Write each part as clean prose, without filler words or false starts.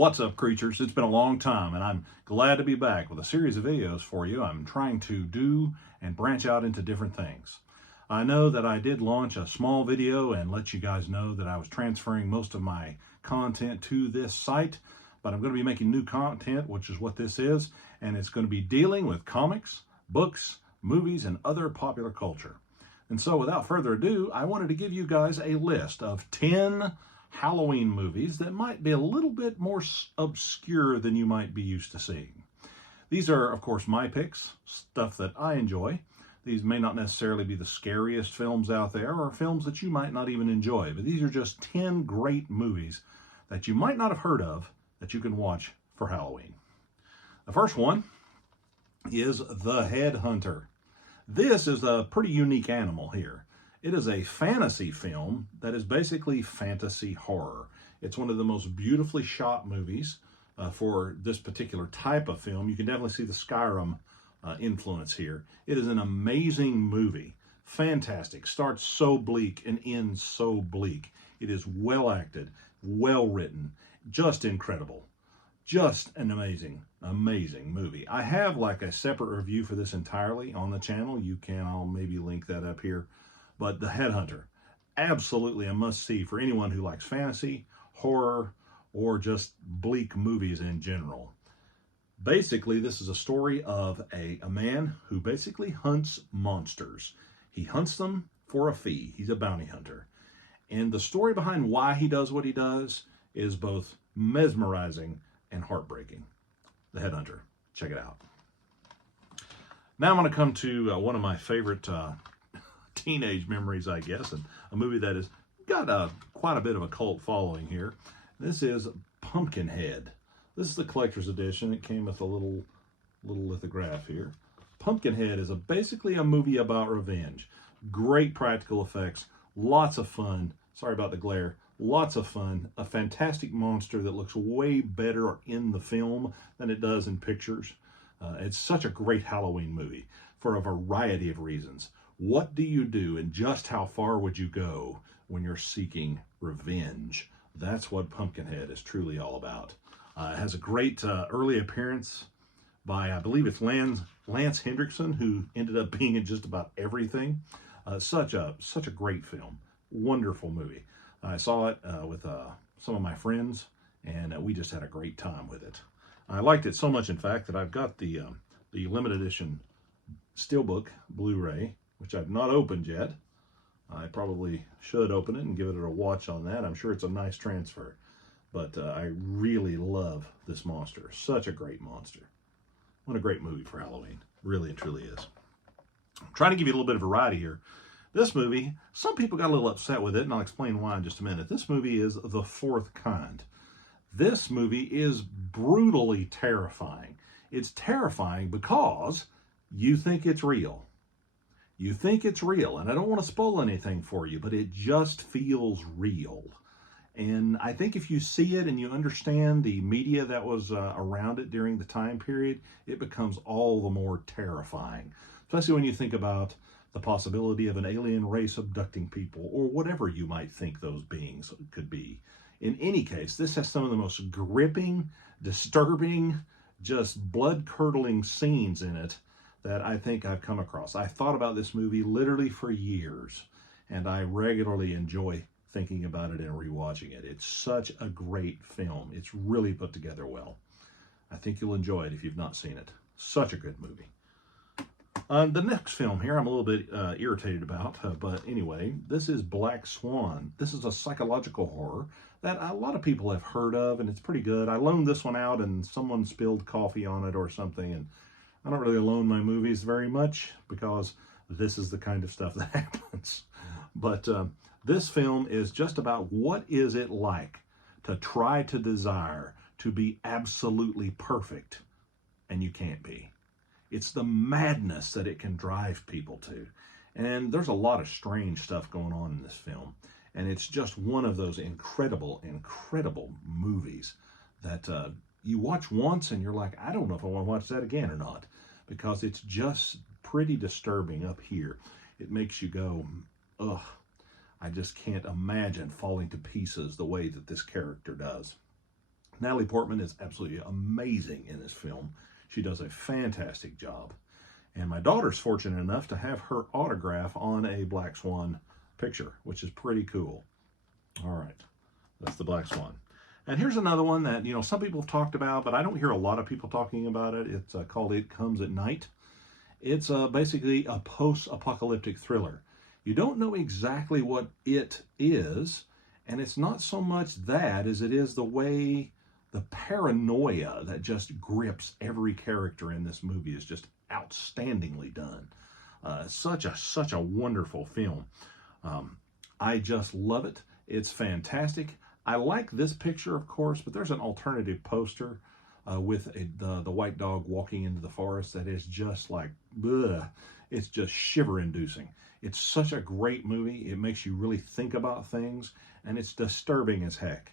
What's up, creatures? It's been a long time, and I'm glad to be back with a series of videos for you. I'm trying to do and branch out into different things. I know that I did launch a small video and let you guys know that I was transferring most of my content to this site, but I'm going to be making new content, which is what this is, and it's going to be dealing with comics, books, movies, and other popular culture. And so without further ado, I wanted to give you guys a list of 10 Halloween movies that might be a little bit more obscure than you might be used to seeing. These are, of course, my picks, stuff that I enjoy. These may not necessarily be the scariest films out there or films that you might not even enjoy, but these are just 10 great movies that you might not have heard of that you can watch for Halloween. The first one is The Headhunter. This is a pretty unique animal here. It is a fantasy film that is basically fantasy horror. It's one of the most beautifully shot movies for this particular type of film. You can definitely see the Skyrim influence here. It is an amazing movie. Fantastic. Starts so bleak and ends so bleak. It is well acted, well written, just incredible. Just an amazing, amazing movie. I have like a separate review for this entirely on the channel. I'll maybe link that up here. But The Headhunter, absolutely a must-see for anyone who likes fantasy, horror, or just bleak movies in general. Basically, this is a story of a man who basically hunts monsters. He hunts them for a fee. He's a bounty hunter. And the story behind why he does what he does is both mesmerizing and heartbreaking. The Headhunter. Check it out. Now I'm going to come to one of my favorite teenage memories, I guess, and a movie that has got quite a bit of a cult following here. This is Pumpkinhead. This is the collector's edition. It came with a little lithograph here. Pumpkinhead is basically a movie about revenge. Great practical effects, lots of fun. Sorry about the glare. Lots of fun. A fantastic monster that looks way better in the film than it does in pictures. It's such a great Halloween movie for a variety of reasons. What do you do and just how far would you go when you're seeking revenge? That's what Pumpkinhead is truly all about. It has a great early appearance by, I believe it's Lance Henriksen, who ended up being in just about everything. Such a great film. Wonderful movie. I saw it with some of my friends, and we just had a great time with it. I liked it so much, in fact, that I've got the limited edition Steelbook Blu-ray, which I've not opened yet. I probably should open it and give it a watch on that. I'm sure it's a nice transfer. But I really love this monster. Such a great monster. What a great movie for Halloween. Really and truly is. I'm trying to give you a little bit of variety here. This movie, some people got a little upset with it, and I'll explain why in just a minute. This movie is The Fourth Kind. This movie is brutally terrifying. It's terrifying because you think it's real. You think it's real, and I don't want to spoil anything for you, but it just feels real. And I think if you see it and you understand the media that was around it during the time period, it becomes all the more terrifying. Especially when you think about the possibility of an alien race abducting people, or whatever you might think those beings could be. In any case, this has some of the most gripping, disturbing, just blood-curdling scenes in it that I think I've come across. I thought about this movie literally for years, and I regularly enjoy thinking about it and rewatching it. It's such a great film. It's really put together well. I think you'll enjoy it if you've not seen it. Such a good movie. The next film here I'm a little bit irritated about, but anyway, this is Black Swan. This is a psychological horror that a lot of people have heard of, and it's pretty good. I loaned this one out, and someone spilled coffee on it or something, and I don't really loan my movies very much because this is the kind of stuff that happens. But this film is just about what is it like to try to desire to be absolutely perfect, and you can't be. It's the madness that it can drive people to. And there's a lot of strange stuff going on in this film. And it's just one of those incredible, incredible movies that you watch once and you're like, I don't know if I want to watch that again or not, because it's just pretty disturbing up here. It makes you go, ugh, I just can't imagine falling to pieces the way that this character does. Natalie Portman is absolutely amazing in this film. She does a fantastic job. And my daughter's fortunate enough to have her autograph on a Black Swan picture, which is pretty cool. All right, that's the Black Swan. And here's another one that, you know, some people have talked about, but I don't hear a lot of people talking about it. It's called It Comes at Night. It's basically a post-apocalyptic thriller. You don't know exactly what it is, and it's not so much that as it is the way the paranoia that just grips every character in this movie is just outstandingly done. Such a wonderful film. I just love it. It's fantastic. I like this picture, of course, but there's an alternative poster with the white dog walking into the forest that is just like, ugh, it's just shiver-inducing. It's such a great movie. It makes you really think about things, and it's disturbing as heck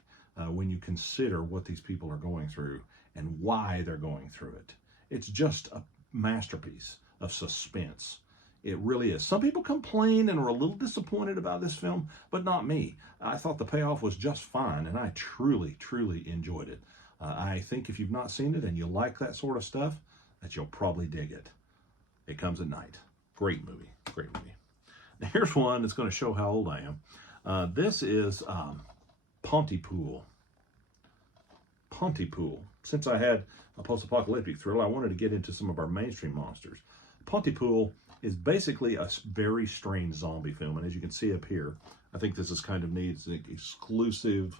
when you consider what these people are going through and why they're going through it. It's just a masterpiece of suspense. It really is. Some people complain and are a little disappointed about this film, but not me. I thought the payoff was just fine, and I truly, truly enjoyed it. I think if you've not seen it and you like that sort of stuff, that you'll probably dig it. It Comes at Night. Great movie. Great movie. Now, here's one that's going to show how old I am. This is Pontypool. Pontypool. Since I had a post-apocalyptic thriller, I wanted to get into some of our mainstream monsters. Pontypool is basically a very strange zombie film, and as you can see up here, I think this is kind of neat. It's an exclusive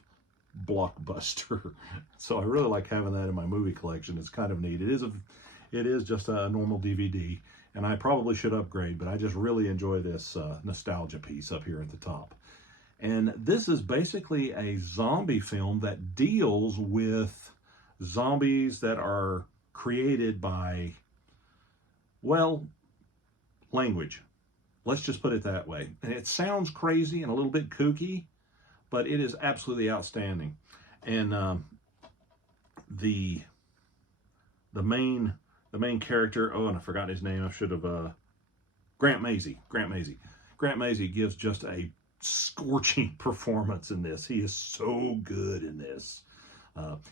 blockbuster, so I really like having that in my movie collection. It's kind of neat. It is just a normal DVD, and I probably should upgrade, but I just really enjoy this nostalgia piece up here at the top. And this is basically a zombie film that deals with zombies that are created by, well, language. Let's just put it that way. And it sounds crazy and a little bit kooky, but it is absolutely outstanding. And the main character, oh, and I forgot his name. I should have Grant Mazey. Grant Mazey gives just a scorching performance in this. He is so good in this.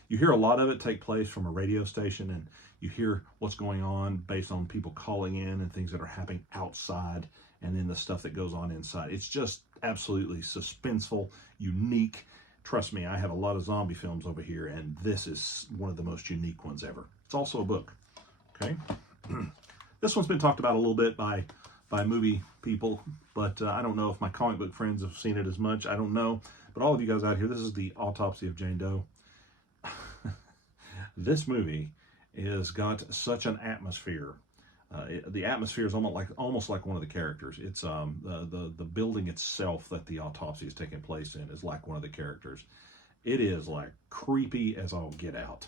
You hear a lot of it take place from a radio station, and you hear what's going on based on people calling in and things that are happening outside, and then the stuff that goes on inside. It's just absolutely suspenseful, unique. Trust me, I have a lot of zombie films over here, and this is one of the most unique ones ever. It's also a book. Okay. This one's been talked about a little bit by movie people, but I don't know if my comic book friends have seen it as much. I don't know. But all of you guys out here, this is The Autopsy of Jane Doe. This movie has got such an atmosphere. The atmosphere is almost like one of the characters. It's the building itself that the autopsy is taking place in is like one of the characters. It is like creepy as all get out.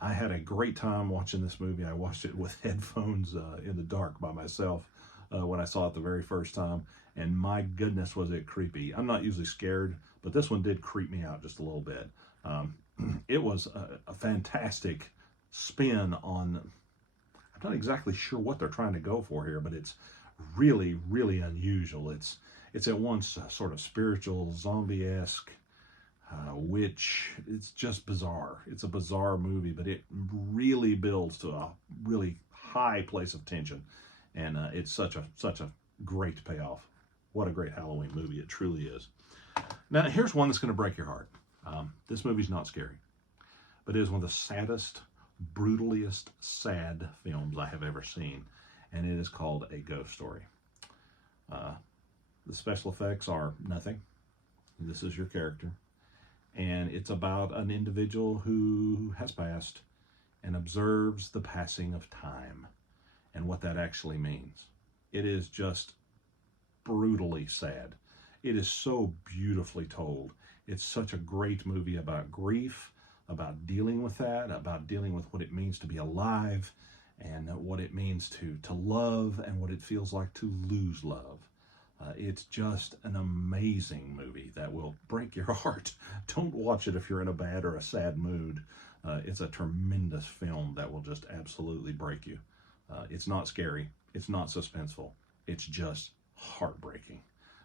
I had a great time watching this movie. I watched it with headphones in the dark by myself when I saw it the very first time, and my goodness was it creepy. I'm not usually scared, but this one did creep me out just a little bit. It was a fantastic spin on, I'm not exactly sure what they're trying to go for here, but it's really, really unusual. It's at once sort of spiritual, zombie-esque, witch. It's just bizarre. It's a bizarre movie, but it really builds to a really high place of tension, and it's such a great payoff. What a great Halloween movie it truly is. Now, here's one that's going to break your heart. This movie's not scary, but it is one of the saddest, brutaliest, sad films I have ever seen, and it is called A Ghost Story. The special effects are nothing. This is your character, and it's about an individual who has passed and observes the passing of time and what that actually means. It is just brutally sad. It is so beautifully told. It's such a great movie about grief, about dealing with that, about dealing with what it means to be alive, and what it means to love, and what it feels like to lose love. It's just an amazing movie that will break your heart. Don't watch it if you're in a bad or a sad mood. It's a tremendous film that will just absolutely break you. It's not scary. It's not suspenseful. It's just heartbreaking.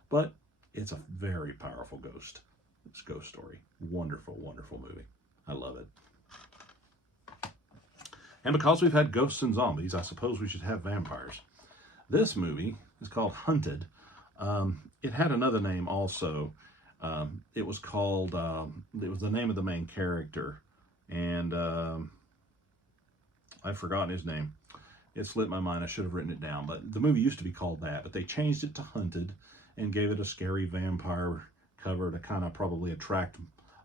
But it's a very powerful ghost. It's Ghost Story. Wonderful, wonderful movie. I love it. And because we've had ghosts and zombies, I suppose we should have vampires. This movie is called Hunted. It had another name also. It was called, it was the name of the main character. And I've forgotten his name. It slipped my mind. I should have written it down. But the movie used to be called that. But they changed it to Hunted and gave it a scary vampire cover to kind of probably attract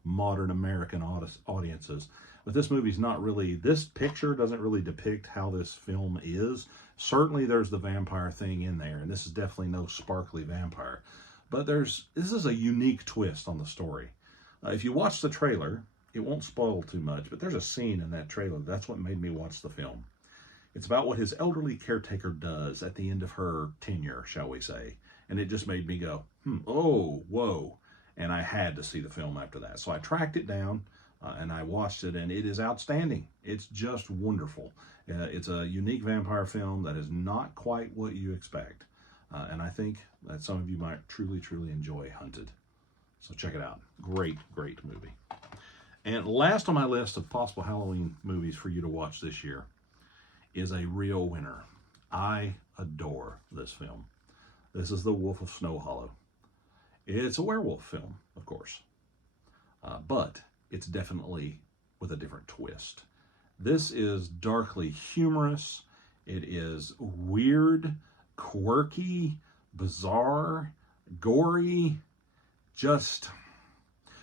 modern American audiences. But this movie's not really, this picture doesn't really depict how this film is. Certainly there's the vampire thing in there, and this is definitely no sparkly vampire. But this is a unique twist on the story. If you watch the trailer, it won't spoil too much, but there's a scene in that trailer. That's what made me watch the film. It's about what his elderly caretaker does at the end of her tenure, shall we say. And it just made me go, oh, whoa. And I had to see the film after that. So I tracked it down and I watched it, and it is outstanding. It's just wonderful. It's a unique vampire film that is not quite what you expect. And I think that some of you might truly, truly enjoy Hunted. So check it out. Great, great movie. And last on my list of possible Halloween movies for you to watch this year is a real winner. I adore this film. This is The Wolf of Snow Hollow. It's a werewolf film, of course, but it's definitely with a different twist. This is darkly humorous. It is weird, quirky, bizarre, gory, just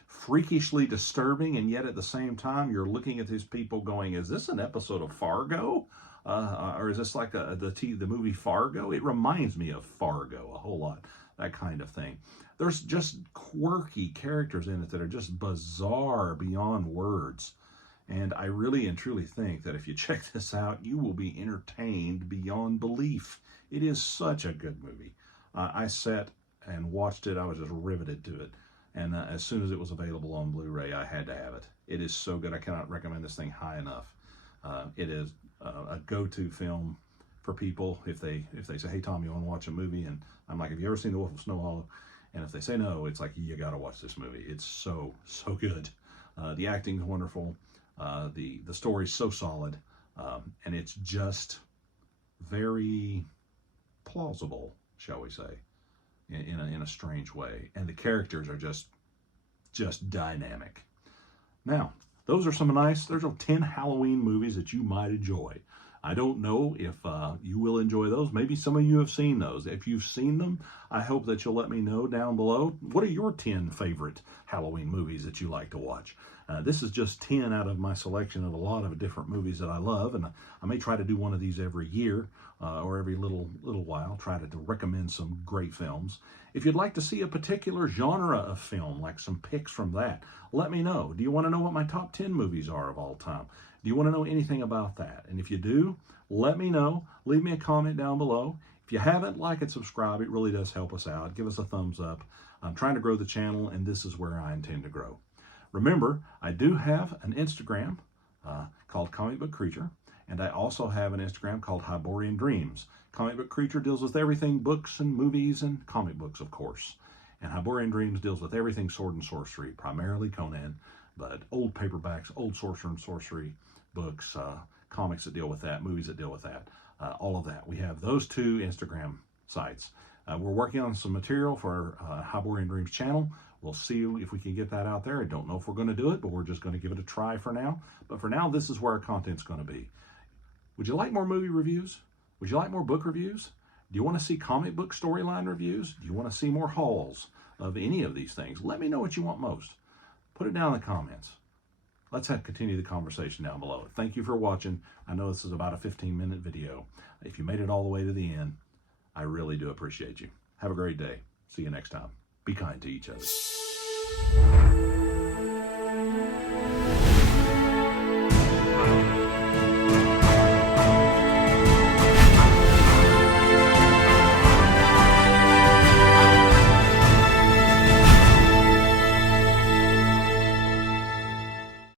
freakishly disturbing, and yet at the same time, you're looking at these people going, is this an episode of Fargo? Or is this like the movie Fargo? It reminds me of Fargo a whole lot, that kind of thing. There's just quirky characters in it that are just bizarre beyond words. And I really and truly think that if you check this out, you will be entertained beyond belief. It is such a good movie. I sat and watched it. I was just riveted to it. And as soon as it was available on Blu-ray, I had to have it. It is so good. I cannot recommend this thing high enough. It is a go-to film for people if they say, hey, Tom, you want to watch a movie? And I'm like, have you ever seen The Wolf of Snow Hollow? And if they say no, it's like, you got to watch this movie. It's so, so good. The acting is wonderful. The story's so solid. And it's just very plausible, shall we say, in a strange way. And the characters are just dynamic. Now, those are there's 10 Halloween movies that you might enjoy. I don't know if you will enjoy those. Maybe some of you have seen those. If you've seen them, I hope that you'll let me know down below. What are your 10 favorite Halloween movies that you like to watch? This is just 10 out of my selection of a lot of different movies that I love, and I may try to do one of these every year or every little while, try to recommend some great films. If you'd like to see a particular genre of film, like some picks from that, let me know. Do you want to know what my top 10 movies are of all time? Do you want to know anything about that? And if you do, let me know. Leave me a comment down below. If you haven't, like and subscribe. It really does help us out. Give us a thumbs up. I'm trying to grow the channel, and this is where I intend to grow. Remember, I do have an Instagram called Comic Book Creature, and I also have an Instagram called Hyborian Dreams. Comic Book Creature deals with everything books and movies and comic books, of course. And Hyborian Dreams deals with everything sword and sorcery, primarily Conan, but old paperbacks, old sorcerer and sorcery books, comics that deal with that, movies that deal with that, all of that. We have those two Instagram sites. We're working on some material for our Hyborian Dreams channel. We'll see if we can get that out there. I don't know if we're going to do it, but we're just going to give it a try for now. But for now, this is where our content's going to be. Would you like more movie reviews? Would you like more book reviews? Do you want to see comic book storyline reviews? Do you want to see more hauls of any of these things? Let me know what you want most. Put it down in the comments. Let's continue the conversation down below. Thank you for watching. I know this is about a 15-minute video. If you made it all the way to the end, I really do appreciate you. Have a great day. See you next time. Be kind to each other.